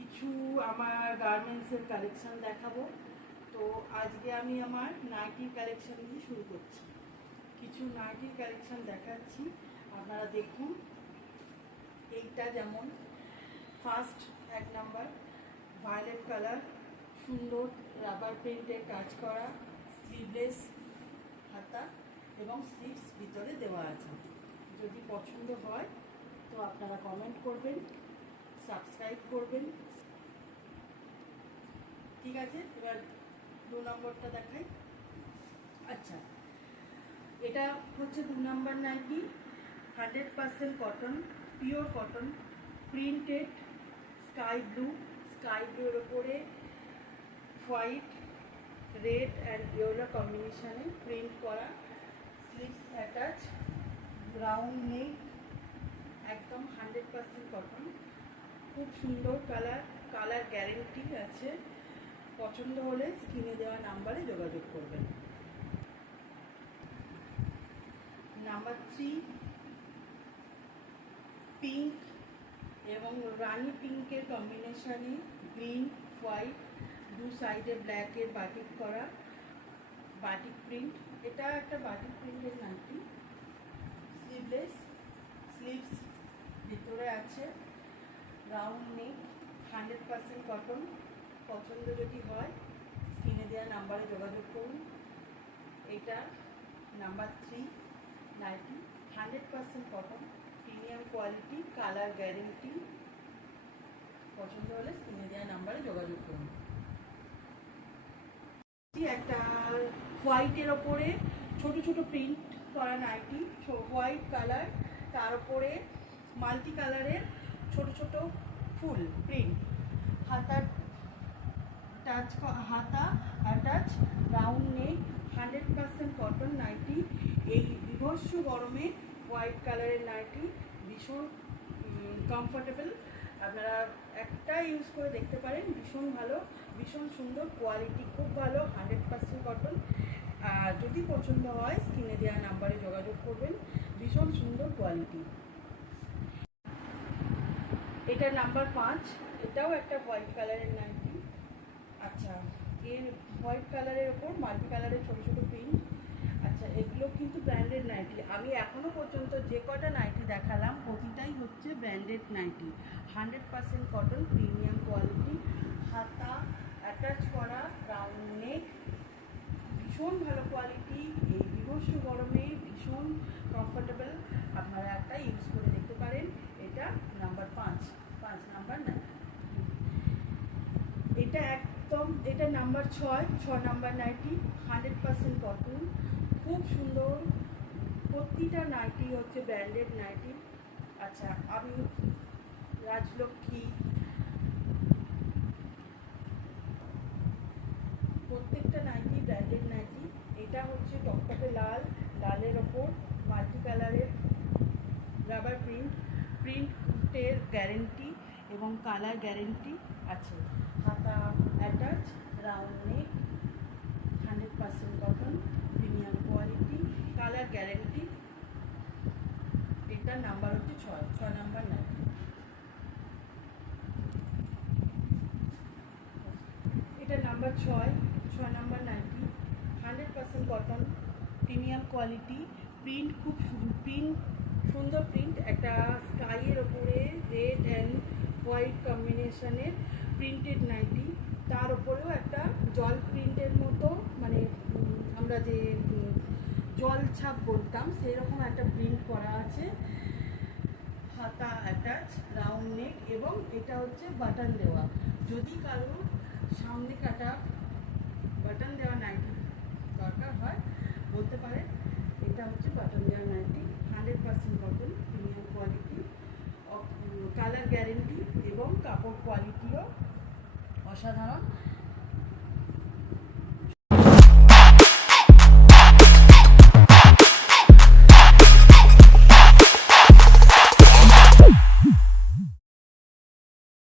কিছু আমার গার্মেন্টসের কালেকশন দেখাবো। তো আজকে আমি আমার নাইটির কালেকশন দিয়ে শুরু করছি। কিছু নাইটির কালেকশন দেখাচ্ছি, আপনারা দেখুন। এইটা যেমন ফার্স্ট এক নাম্বার, ভায়োলেট কালার, সুন্দর রাবার প্রিন্টের কাজ করা, স্লিভলেস হাতা এবং স্লিভস ভিতরে দেওয়া আছে। যদি পছন্দ হয় তো আপনারা কমেন্ট করবেন, সাবস্ক্রাইব করবেন। ঠিক আছে, এবার 2 নম্বরটা দেখাই। আচ্ছা, এটা হচ্ছে 2 নম্বর nightie, 100% cotton, pure cotton, printed sky ব্লুর ওপরে হোয়াইট, রেড অ্যান্ড ইয়েলো কম্বিনেশনে প্রিন্ট করা, স্লিভস অ্যাটাচ, ব্রাউন নেক, একদম 100% কটন, খুব সুন্দর কালার গ্যারেন্টি আছে। পছন্দ হলে স্ক্রিনে দেওয়া নাম্বারে যোগাযোগ করবেন। নাম্বার 3, পিঙ্ক এবং রানি পিঙ্কের কম্বিনেশনে গ্রিন, হোয়াইট, দু সাইডে ব্ল্যাকের বাটিক করা, বাটিক প্রিন্ট। এটা একটা বাটিক প্রিন্টের নাইটি, স্লিভলেস, স্লিভস ভিতরে আছে, রাউন্ড নেক, 100% কটন। পছন্দ যদি হয় স্ক্রিনে দেওয়া নাম্বারে যোগাযোগ করুন। এটা number 3 nightie, 100% cotton, premium quality, colour guarantee. পছন্দ হলে স্ক্রিনে দেওয়া নাম্বারে যোগাযোগ করুন। একটা হোয়াইটের ওপরে ছোট ছোট প্রিন্ট করা নাইটি, হোয়াইট কালার, তার উপরে মাল্টি কালারের ছোট ছোট ফুল প্রিন্ট, হাতা attach, round neck, 100% cotton nightie. এই বিভৎস গরমে হোয়াইট কালারের নাইটি ভীষণ কমফোর্টেবল। আপনারা একটা ইউজ করে দেখতে পারেন, ভীষণ ভালো, ভীষণ সুন্দর, কোয়ালিটি খুব ভালো, 100% কটন। আর যদি পছন্দ হয় স্ক্রিনে দেওয়া নাম্বারে যোগাযোগ করবেন, ভীষণ সুন্দর কোয়ালিটি। এটা নাম্বার 5, এটাও একটা হোয়াইট কালারের নাইটি। আচ্ছা, এর হোয়াইট কালারের ওপর মাল্টি কালারের ছোটো ছোটো প্রিন্ট। আচ্ছা, এগুলো কিন্তু ব্র্যান্ডেড নাইটি। আমি এখনও পর্যন্ত যে কটা নাইটি দেখালাম প্রতিটাই হচ্ছে branded nightie, 100% cotton, premium quality, হাতা অ্যাটাচ করা, রাউন্ড নেক, ভীষণ ভালো কোয়ালিটি। এই বিভৎস গরমে ভীষণ কমফোর্টেবল। আপনারা একটা ইউজ করে দেখতে পারেন। এটা নাম্বার 5 নাম্বার নাইটি। এটা নাম্বার 6 নাম্বার নাইটি, 100% কটন, খুব সুন্দর। প্রতিটা নাইটি হচ্ছে ব্র্যান্ডেড নাইটি। আচ্ছা, আমি রাজলক্ষ্মী, প্রত্যেকটা নাইটি ব্র্যান্ডেড নাইটি। এটা হচ্ছে টকটকে লালের ওপর মাল্টি কালারের রাবার প্রিন্টের গ্যারেন্টি এবং কালার গ্যারেন্টি আছে। হাতা attach, round neck, 100% cotton, premium quality, colour guarantee. এটার নাম্বার হচ্ছে 6 নাম্বার নাইটি। এটা number 6 number nightie, 100% cotton, premium quality, print খুব সুন্দর প্রিন্ট। একটা স্কাইয়ের ওপরে রেড অ্যান্ড হোয়াইট কম্বিনেশনের প্রিন্টেড নাইটি, তার ওপরেও একটা জল প্রিন্টের মতো, মানে আমরা যে জল ছাপ বলতাম সেরকম একটা প্রিন্ট করা আছে। হাতা অ্যাটাচ, রাউন্ড নেক এবং এটা হচ্ছে বাটন দেওয়া। যদি কারো সামনে কাটা বাটন দেওয়া নাইটি দরকার হয় বলতে পারে। এটা হচ্ছে বাটন দেওয়া nightie, 100% cotton, premium quality, colour guarantee এবং কাপড় কোয়ালিটিও অসাধারণ।